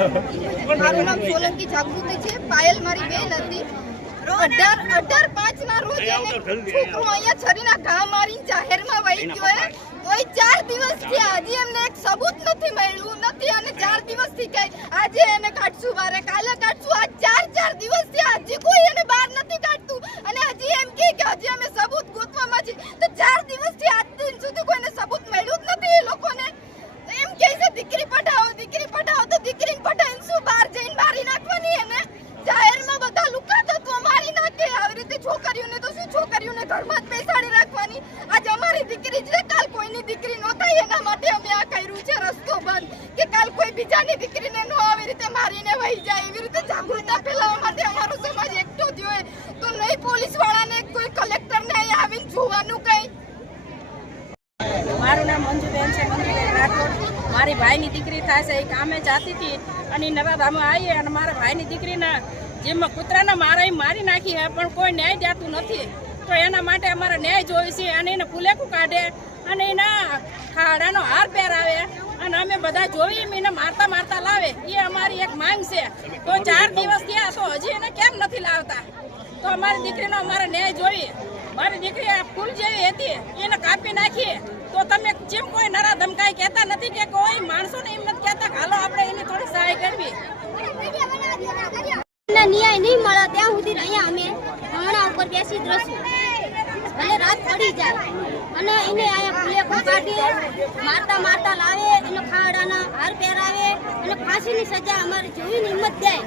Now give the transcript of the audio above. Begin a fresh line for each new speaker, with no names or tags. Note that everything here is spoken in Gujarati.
મારું નામ સોલંકી જાગૃતિ છે. પાયલ મારી બેન હતી. અઢાર અઢાર પાંચ ના રોજ છોકરો અહીંયા છરીના ઘા મારી જાહેરમાં વહી ગયો તોય ચાર દિવસ થયા હજી એમને એક સબૂત નથી મળ્યું નથી અને ચાર દિવસથી કઈ આજે એને કાઢશું મારે. કાલે કાઢશું. આ ચાર ચાર દિવસ થયા હજી કોઈ એને બહાર નથી કાઢતું. અને હજી એમ કે હજી અમે સબૂત ગોતવામાં છે તો ચાર દિવસથી આજ દિન સુધી કોઈને સબૂત મળ્યું જ નથી એ લોકોને એમ કહે છે દીકરી પઢાવો દીકરી પઢાવો તો દીકરીને પઢાવીને શું બહાર જઈને મારી નાખવાની એને જાહેરમાં બધા લુકા તત્વો મારી નાખે આવી રીતે છોકરીઓને તો શું ઘરમાં જ રાખવાની. આજ અમારી દીકરી છે કાલ કોઈની દીકરી ન થાય, એના માટે અમે આ કર્યું છે રસ્તો બંધ. કે કાલ કોઈ બીજાની દીકરીને ન આવી રીતે મારીને વહી જાય, એવી રીતે જાગૃતતા ફેલાવવા માટે અમારો સમાજ એકઠો થયો તો નહીં પોલીસ વાળાને કોઈ કલેક્ટરને અહીંયા આવીને જોવાનું કંઈ?
મારું નામ મંજુબેન છે, મંજુબેન રાઠોડ. મારી ભાઈની દીકરી થાય છે એ કામે જાતી હતી અને નવા નરાધામાં આવીએ અને મારા ભાઈની દીકરીના જેમાં કૂતરાના મારા મારી નાખી પણ કોઈ ન્યાય દેતું નથી. તો એના માટે અમારે ન્યાય જોઈએ છે અને એને ફુલેકું કાઢે અને એના ખાડાનો હાર પહેરાવે. અને અમે બધા જોઈએ એને મારતા મારતા લાવે. એ અમારી એક માંગ છે. તો ચાર દિવસ થયા તો હજી એને કેમ નથી લાવતા? તો અમારી દીકરીનો અમારે ન્યાય જોઈએ. મારી દીકરી આ ફૂલ જેવી હતી. એને કાપી નાખી તો તમે જેમ કોઈ નરા ધમકાઈ કહેતા નથી કે કોઈ માણસોને એમ નથી કહેતા હાલો આપણે એની થોડી સહાય કરવી.
ન્યાય નહીં મળે ત્યાં સુધી અહીંયા અમે હમણાં ઉપર બેસી જ ભલે રાત પડી જાય. અને એને અહીંયા ફુલેકું કાઢી મારતા મારતા લાવે, એને ખાડાના હાર પહેરાવે, અને ફાંસીની સજા અમારે જોઈને હિંમત
જાય.